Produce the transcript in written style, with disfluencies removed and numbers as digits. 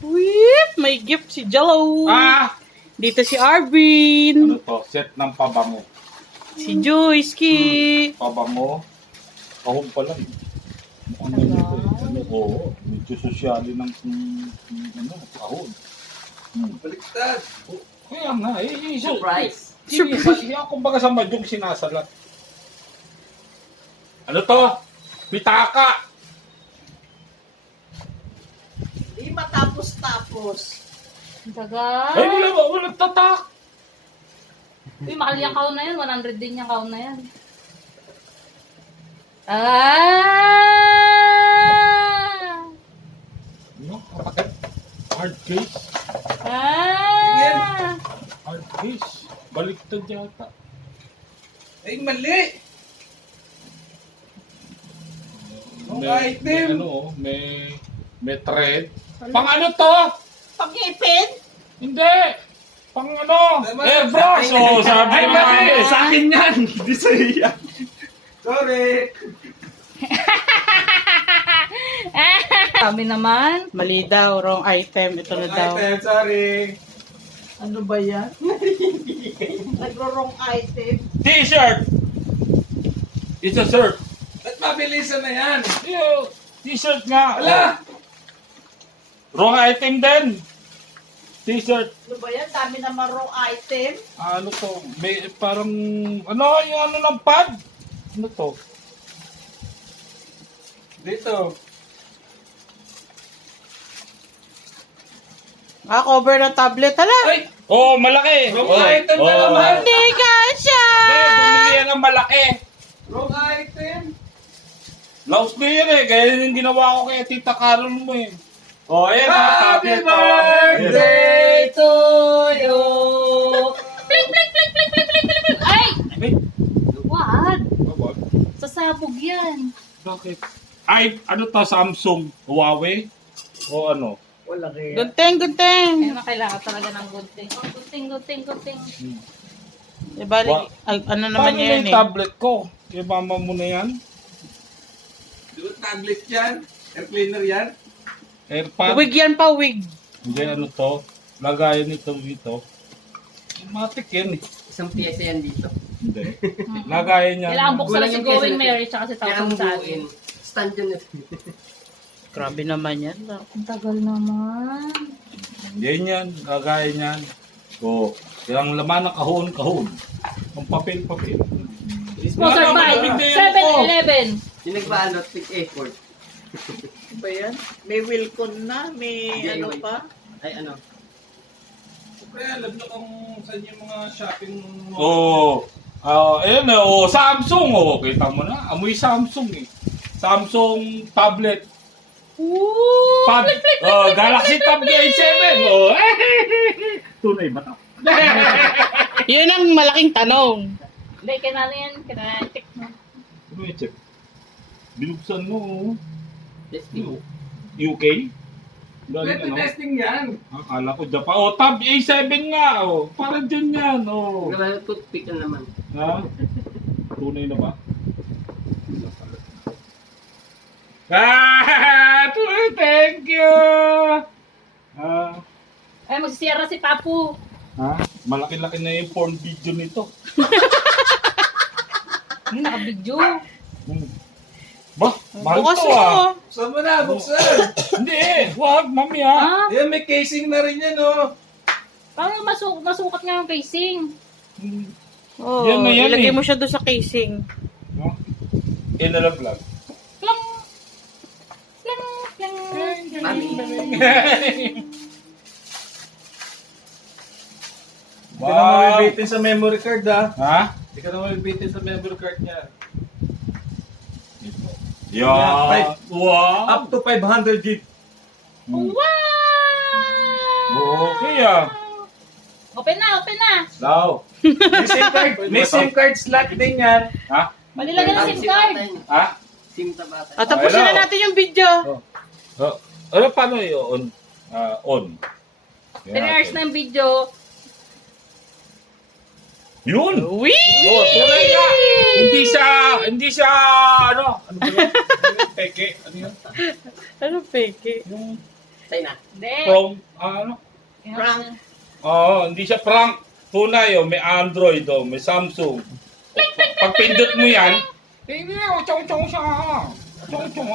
Whip! May gift si Jello. Dito si Arvin. Ano to? Set ng pabango. Si Joyce Ki. Pabango. Kahon pala. Mukhang ano ito eh. Ano, oo. Medyo sosyali ng ano, kahon. Baliktad. Kaya nga eh. Surprise. Yan kumbaga sa madyong sinasalat. Ano to? Pitaka. Di matapos-tapos. Ang tagal. Ay, wala tatak. Uy, mahal yung kaon na yan. 100 din yung kaon na yan. Ano? Hard case. Hard case. Baliktad yata. Ay, mali. May item. ano, may thread. Pang ano to? Pag-ipin? Hindi. Pang ano? Tama. Airbrush. Oh, sabi Ay, nga. mali. Sa akin yan. Hindi sa'yo yan. Sorry. Sabi naman. Mali daw, wrong item. Ito na daw. Sorry. Ano ba yan? Nagro-wrong item. T-shirt. It's a shirt. Ba't mabilisan na yan? Yo, t-shirt nga. Wala. Wrong item din. T-shirt. Ano ba yan? Dami naman wrong item. Ano to? May parang ano yung ano ng pad? Ano to? Dito. Cover ng tablet. Hala! Ay! Oh, malaki. Wrong item na naman. Hindi ka siya! Bumili yan ng malaki. Wrong item. Laos na yan eh. Kaya yun yung ginawa ko kay Tita Carol mo eh. Oh, ayan na. Happy birthday to you. Pling, pling, pling, pling, pling, pling, pling, pling. Ay! Ay, Wag. babag. Sasabog yan. Bakit? Ay, ano to? Samsung? Huawei? O ano? Wala rin. Gunting, gunting. Ayun na kailangan talaga ng gunting. Oh, gunting, gunting, gunting. Di bali, ano naman Paano yan yung eh. tablet ko? Kaya mama mo na yan? Di ba tablet yan? Air cleaner yan? AirPod? Wig yan pa, wig. Hindi, ano to? Lagayan nito dito. Matik yan eh. Isang piyesa yan dito. Hindi. Lagayan niya. Kailangan buksan Kulang si yung Going pyesa Mary tsaka si Thousand Sally. Stand yun. Grabe naman yan. Ang tagal naman. Yan. Lagayan yan. O, yung laman ng kahon. Ang papel. Sponsored by 7-Eleven. Yung nagbalot, big effort. Ano ba yan? May Wilcon na, may Hindi, ano wait. pa. Ay, ano? Siyempre, alam na kung saan yung mga shopping mo. Ayan eh. Samsung. Kita mo na. Amoy Samsung eh. Samsung tablet. Ooh! Pad. Galaxy Tab A7. Tunay ba ito? Yun ang malaking tanong. Hindi, kailangan yan. Kailangan check mo. Ano yung check? Binuksan mo. Testing. UK? Galing Pwede ano? testing yan. Akala ko Japan. Tab A7 nga. Parang dyan yan. Nagbalot, toothpick na naman. Ha? Tunay na ba? Tunay, thank you! Ay, magsisira si Papu. Malaki-laki na yung porn video nito. Naka-video. Ba? Mahal Bukas to mo. Buksan mo na, buksan. Hindi wag, mami ha. Ha? Yan, may casing na rin yan, oh. Paano masukat nga yung casing? Oh, Yan na yan ilagay eh. mo siya doon sa casing. Inalaglag. Plang! Plang! Plang! Mami. Hindi ka na mabibitin sa memory card, ah. Ha? Hindi ka na mabibitin sa memory card niya. Yeah. Wow. Up to 500 gig. Wow! Okay ah. Open na, open na! Daw. May SIM card slot din yan. Ha? Malilagay na SIM card. Ha? SIM tabata. At tapusin Hello. na natin yung video. Ano paano yun? On. 10 hours na yung video. Yun. Wee! Tunay nga. Hindi siya, ano ba yun? peke. Yung China. Hindi. from, ano? Frank. Oo, hindi siya prank. Tunay, oh, may Android, oh, may Samsung. Pag pindot mo yan, chong chong siya. Chong chong,